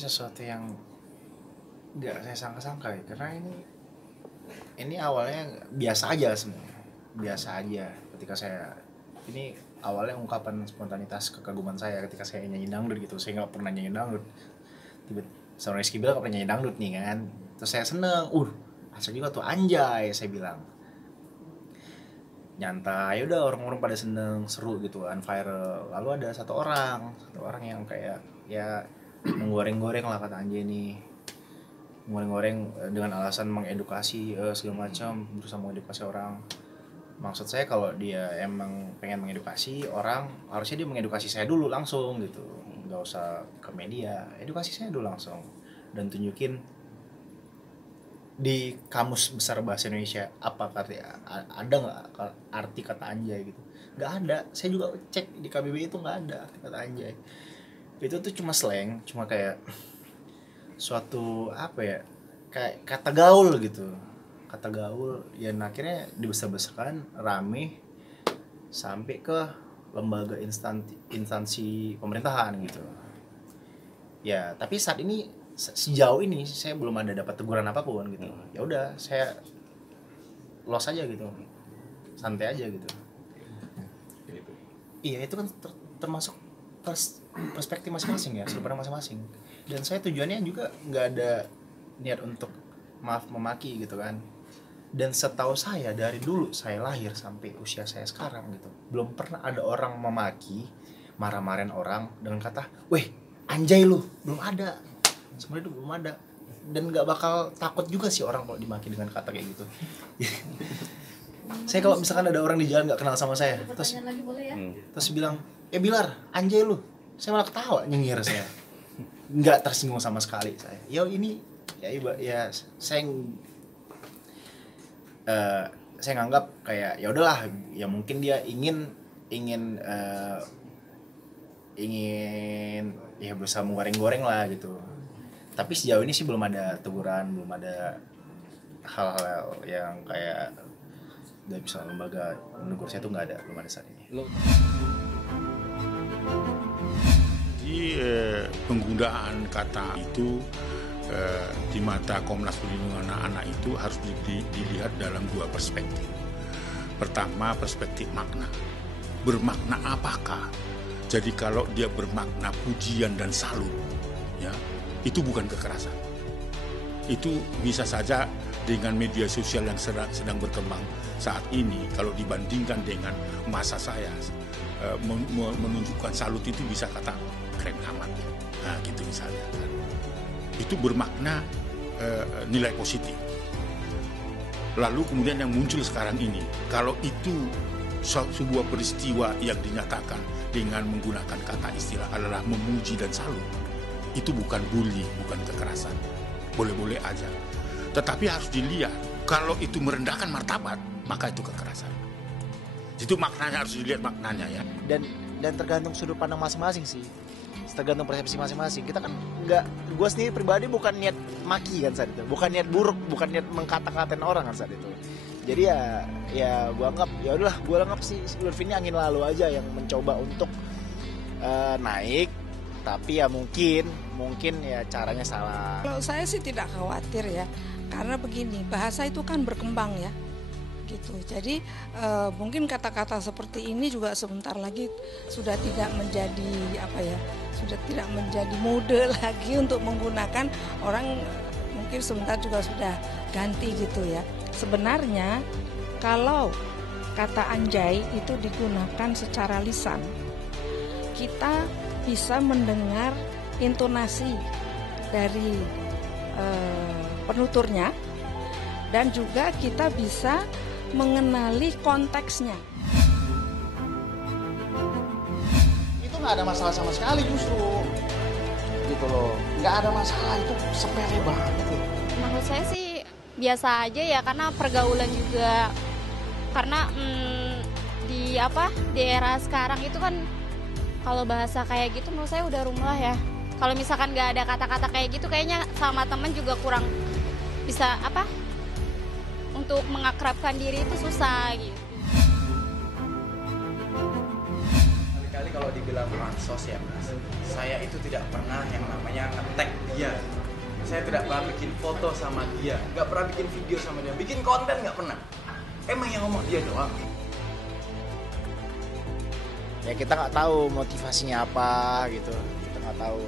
sesuatu yang nggak saya sangka-sangka ya, karena ini awalnya biasa aja sebenarnya, biasa aja. Ketika saya ini awalnya ungkapan spontanitas kekaguman saya ketika saya nyanyi dangdut gitu. Saya nggak pernah nyanyi dangdut, tiba sama Rizky bilang nggak pernah nyanyi dangdut nih kan, terus saya seneng, asik juga tuh, anjay saya bilang. Nyantai udah, orang-orang pada seneng, seru gitu kan, viral. Lalu ada satu orang yang kayak ya menggoreng-goreng lah, kata Anjay nih, menggoreng-goreng dengan alasan mengedukasi segala macam, berusaha mengedukasi orang. Maksud saya kalau dia emang pengen mengedukasi orang, harusnya dia mengedukasi saya dulu langsung gitu, nggak usah ke media, edukasi saya dulu langsung dan tunjukin di kamus besar bahasa Indonesia apa ada nggak arti kata anjay gitu. Nggak ada, saya juga cek di KBBI itu nggak ada arti kata anjay. Itu tuh cuma slang, cuma kayak suatu apa ya, kayak kata gaul gitu, kata gaul yang akhirnya dibesar-besarkan, rame sampai ke lembaga instansi pemerintahan gitu ya. Tapi saat ini, sejauh ini saya belum ada dapat teguran apapun gitu. Ya udah, saya los aja gitu, santai aja gitu. Iya, itu kan termasuk perspektif masing-masing ya, sudut pandang masing-masing. Dan saya tujuannya juga nggak ada niat untuk maaf memaki gitu kan. Dan setahu saya dari dulu saya lahir sampai usia saya sekarang gitu, belum pernah ada orang memaki, marah-marahin orang dengan kata, "Weh, anjay lu." Belum ada. Sebenarnya itu belum ada. Dan nggak bakal takut juga sih orang kalau dimaki dengan kata kayak gitu. Saya kalau misalkan ada orang di jalan nggak kenal sama saya, terus bilang, Bilar, anjay lu, saya malah ketawa, nyengir saya, nggak tersinggung sama sekali saya. Ini ya saya nganggap kayak ya udahlah, ya mungkin dia ingin ya berusaha menggoreng-goreng lah gitu. Tapi sejauh ini sih belum ada teguran, belum ada hal-hal yang kayak dari misalnya lembaga menegur saya, tuh nggak ada, belum ada saat ini. Di penggunaan kata itu di mata Komnas Perlindungan Anak itu harus dilihat dalam dua perspektif. Pertama, perspektif makna. Bermakna apakah? Jadi kalau dia bermakna pujian dan salut, ya, itu bukan kekerasan. Itu bisa saja dengan media sosial yang sedang berkembang saat ini, kalau dibandingkan dengan masa saya, menunjukkan salut itu bisa kata keren amat. Nah gitu misalnya. Itu bermakna nilai positif. Lalu kemudian yang muncul sekarang ini, kalau itu sebuah peristiwa yang dinyatakan dengan menggunakan kata istilah adalah memuji dan salut, itu bukan bully, bukan kekerasan, boleh-boleh aja. Tetapi harus dilihat, kalau itu merendahkan martabat, maka itu kekerasan. Itu maknanya, harus dilihat maknanya ya. Dan tergantung sudut pandang masing-masing sih, tergantung persepsi masing-masing. Kita kan gue sendiri pribadi bukan niat maki kan saat itu, bukan niat buruk, bukan niat mengkata-katain orang kan saat itu. Jadi ya gue anggap sih Lutfi ini angin lalu aja yang mencoba untuk naik. Tapi ya mungkin ya caranya salah. Kalau saya sih tidak khawatir ya, karena begini, bahasa itu kan berkembang ya, gitu. Jadi mungkin kata-kata seperti ini juga sebentar lagi sudah tidak menjadi sudah tidak menjadi mode lagi untuk menggunakan. Orang mungkin sebentar juga sudah ganti gitu ya. Sebenarnya kalau kata anjay itu digunakan secara lisan, kita bisa mendengar intonasi dari penuturnya, dan juga kita bisa mengenali konteksnya. Itu nggak ada masalah sama sekali justru, gitu loh. Nggak ada masalah, itu sepele banget gitu. Menurut saya sih biasa aja ya, karena pergaulan juga. Karena di era sekarang itu kan, kalau bahasa kayak gitu menurut saya udah lumrah ya. Kalau misalkan nggak ada kata-kata kayak gitu, kayaknya sama temen juga kurang bisa untuk mengakrabkan diri itu susah gitu. Kali-kali kalau dibilang pansos ya Mas, saya itu tidak pernah yang namanya ngetek dia. Saya tidak pernah bikin foto sama dia, nggak pernah bikin video sama dia, bikin konten nggak pernah. Emang yang ngomong dia doang. Ya kita nggak tahu motivasinya apa gitu, kita nggak tahu.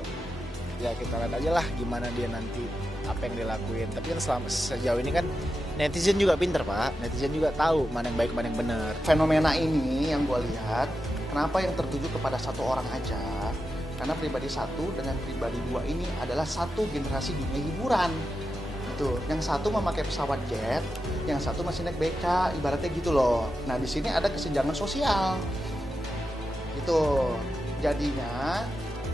Ya kita lihat aja lah gimana dia nanti, apa yang dia lakuin. Tapi kan sejauh ini kan netizen juga pinter Pak, netizen juga tahu mana yang baik mana yang benar. Fenomena ini yang gue lihat, kenapa yang tertuju kepada satu orang aja? Karena pribadi satu dengan pribadi dua ini adalah satu generasi dunia hiburan. Gitu. Yang satu memakai pesawat jet, yang satu masih naik beca, ibaratnya gitu loh. Nah di sini ada kesenjangan sosial. Gitu. Jadinya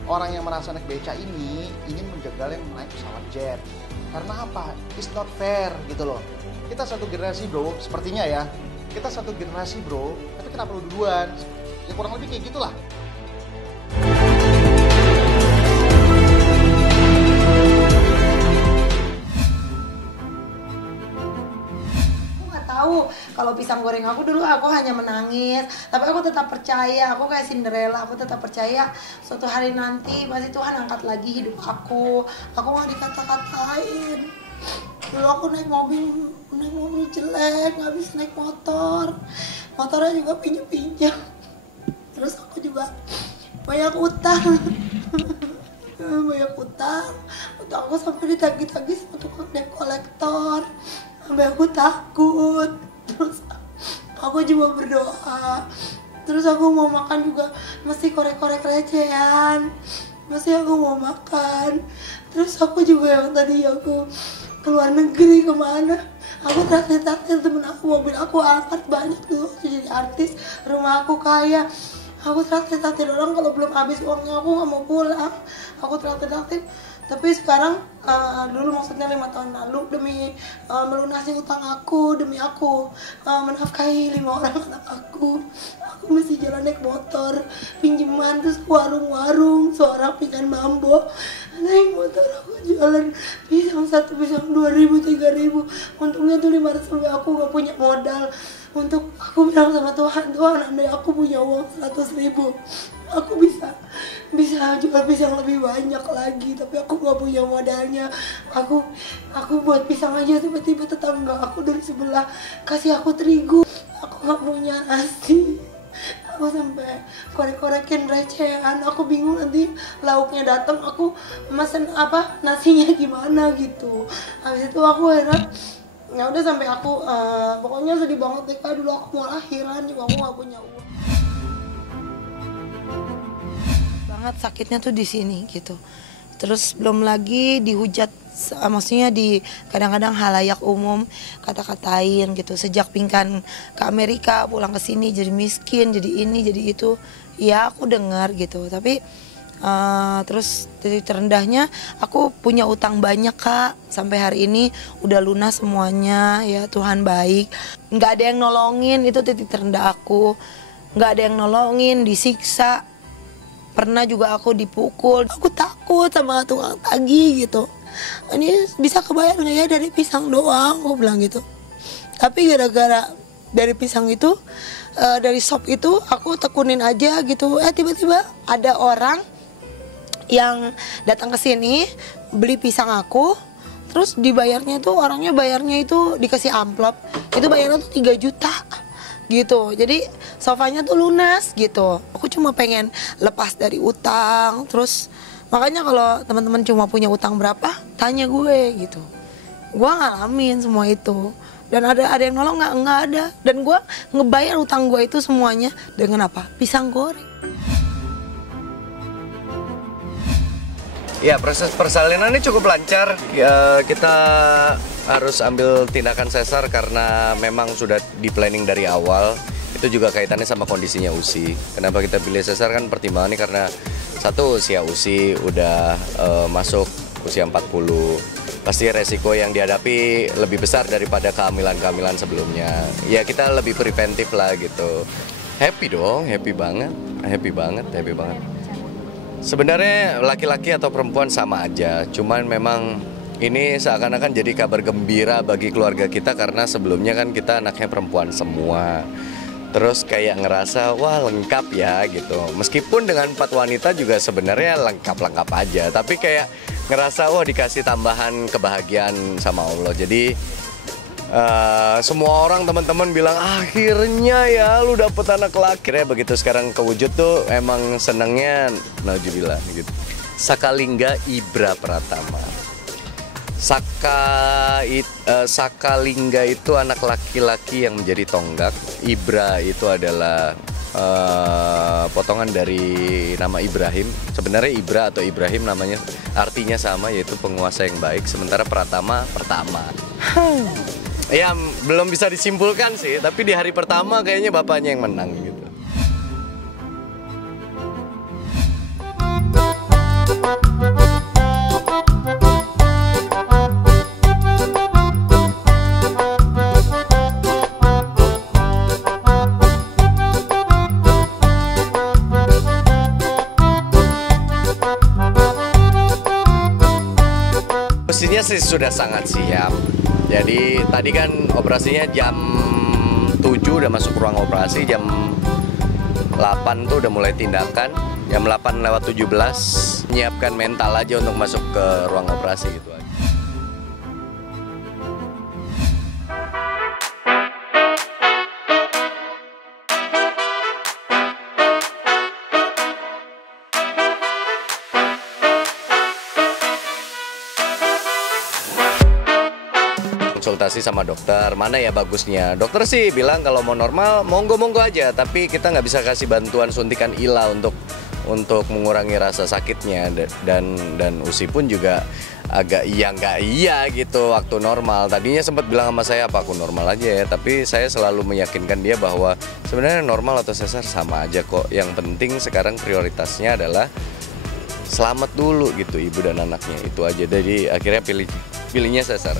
orang yang merasa naik beca ini ingin menjegal yang naik pesawat jet. Karena apa? It's not fair gitu loh. Kita satu generasi bro, sepertinya ya. Kita satu generasi bro, tapi kenapa lu duluan? Ya kurang lebih kayak gitulah. Tahu kalau pisang goreng aku dulu aku hanya menangis, tapi aku tetap percaya, aku kayak Cinderella, aku tetap percaya suatu hari nanti pasti Tuhan angkat lagi hidup aku nggak dikata-katain. Dulu aku naik mobil jelek, nggak bisa naik motornya juga pinjam, terus aku juga banyak utang utang aku sampai ditagih-tagih sama tukang debt collector. Sampai aku takut, terus aku juga berdoa, terus aku mau makan juga mesti korek-korek recehan, mesti aku mau makan, terus aku juga yang tadi aku keluar negeri kemana, aku traktir temen aku, mobil aku angkat banyak tuh, jadi artis, rumah aku kaya, aku traktir orang kalau belum habis uangnya aku nggak mau pulang, aku traktir. Tapi sekarang dulu maksudnya 5 tahun lalu demi melunasi utang aku, demi aku menafkahi 5 orang anak aku mesti jalan naik motor, pinjaman, terus warung-warung, seorang pisang mambo, naik motor aku jalan pisang 1 pisang 2.000 3.000, untungnya tuh 500 ribu, aku gak punya modal. Untuk aku bilang sama Tuhan andai aku punya uang 100.000 aku bisa jual pisang lebih banyak lagi, tapi aku gak punya modalnya. Aku buat pisang aja, tiba-tiba tetangga aku dari sebelah kasih aku terigu, aku gak punya nasi, aku sampai korek-korekin recehan, aku bingung nanti lauknya datang aku mesen nasinya gimana gitu. Habis itu aku akhirnya ya udah sampai aku pokoknya sedih banget deh, Kak. Dulu aku mau lahiran juga aku gak punya uang banget, sakitnya tuh di sini gitu. Terus belum lagi dihujat, maksudnya di kadang-kadang halayak umum kata-katain gitu. Sejak pingkan ke Amerika pulang ke sini jadi miskin, jadi ini jadi itu, ya aku dengar gitu. Tapi terus titik terendahnya aku punya utang banyak Kak, sampai hari ini udah lunas semuanya, ya Tuhan baik. Nggak ada yang nolongin, itu titik terendah aku. Nggak ada yang nolongin, disiksa. Pernah juga aku dipukul, aku takut sama tukang tagih gitu. Ini bisa kebayar nggak ya dari pisang doang, aku bilang gitu. Tapi gara-gara dari pisang itu, dari sop itu aku tekunin aja gitu. Tiba-tiba ada orang yang datang ke sini beli pisang aku, terus dibayarnya tuh orangnya bayarnya itu dikasih amplop, itu bayarnya tuh 3 juta gitu. Jadi sofanya tuh lunas gitu. Aku cuma pengen lepas dari utang. Terus makanya kalau teman-teman cuma punya utang berapa, tanya gue gitu. Gue ngalamin semua itu. Dan ada yang nolong nggak ada. Dan gue ngebayar utang gue itu semuanya dengan apa? Pisang goreng. Ya, proses persalinannya cukup lancar. Ya, kita harus ambil tindakan sesar karena memang sudah di planning dari awal. Itu juga kaitannya sama kondisinya Usi. Kenapa kita pilih sesar kan pertimbangannya karena satu usia Usi udah masuk usia 40. Pasti resiko yang dihadapi lebih besar daripada kehamilan-kehamilan sebelumnya. Ya kita lebih preventif lah gitu. Happy dong, happy banget. Sebenarnya laki-laki atau perempuan sama aja, cuman memang ini seakan-akan jadi kabar gembira bagi keluarga kita karena sebelumnya kan kita anaknya perempuan semua. Terus kayak ngerasa wah lengkap ya gitu. Meskipun dengan 4 wanita juga sebenarnya lengkap-lengkap aja, tapi kayak ngerasa wah dikasih tambahan kebahagiaan sama Allah. Jadi semua orang teman-teman bilang akhirnya ya lu dapet anak laki. Begitu sekarang kewujud tuh emang senengnya nauzubillah gitu. Sakalingga Ibra Pratama. Sakalingga itu anak laki-laki yang menjadi tonggak. Ibra itu adalah potongan dari nama Ibrahim. Sebenarnya Ibra atau Ibrahim namanya artinya sama, yaitu penguasa yang baik. Sementara Pratama pertama. Ya belum bisa disimpulkan sih, tapi di hari pertama kayaknya bapaknya yang menang gitu. Mestinya sih sudah sangat siap. Jadi tadi kan operasinya jam 7 udah masuk ruang operasi, jam 8 tuh udah mulai tindakan, jam 8:17 nyiapkan mental aja untuk masuk ke ruang operasi gitu aja. Konsultasi sama dokter, mana ya bagusnya. Dokter sih bilang kalau mau normal, monggo-monggo aja. Tapi kita nggak bisa kasih bantuan suntikan ILA untuk mengurangi rasa sakitnya. Dan USI pun juga agak nggak iya gitu waktu normal. Tadinya sempat bilang sama saya, apa aku normal aja ya. Tapi saya selalu meyakinkan dia bahwa sebenarnya normal atau sesar sama aja kok. Yang penting sekarang prioritasnya adalah selamat dulu gitu ibu dan anaknya. Itu aja. Jadi akhirnya pilihnya sesar.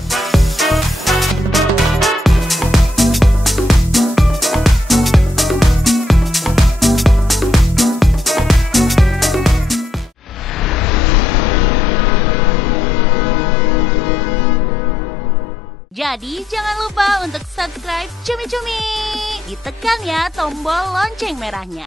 Jadi jangan lupa untuk subscribe Cumi Cumi. Ditekan ya tombol lonceng merahnya.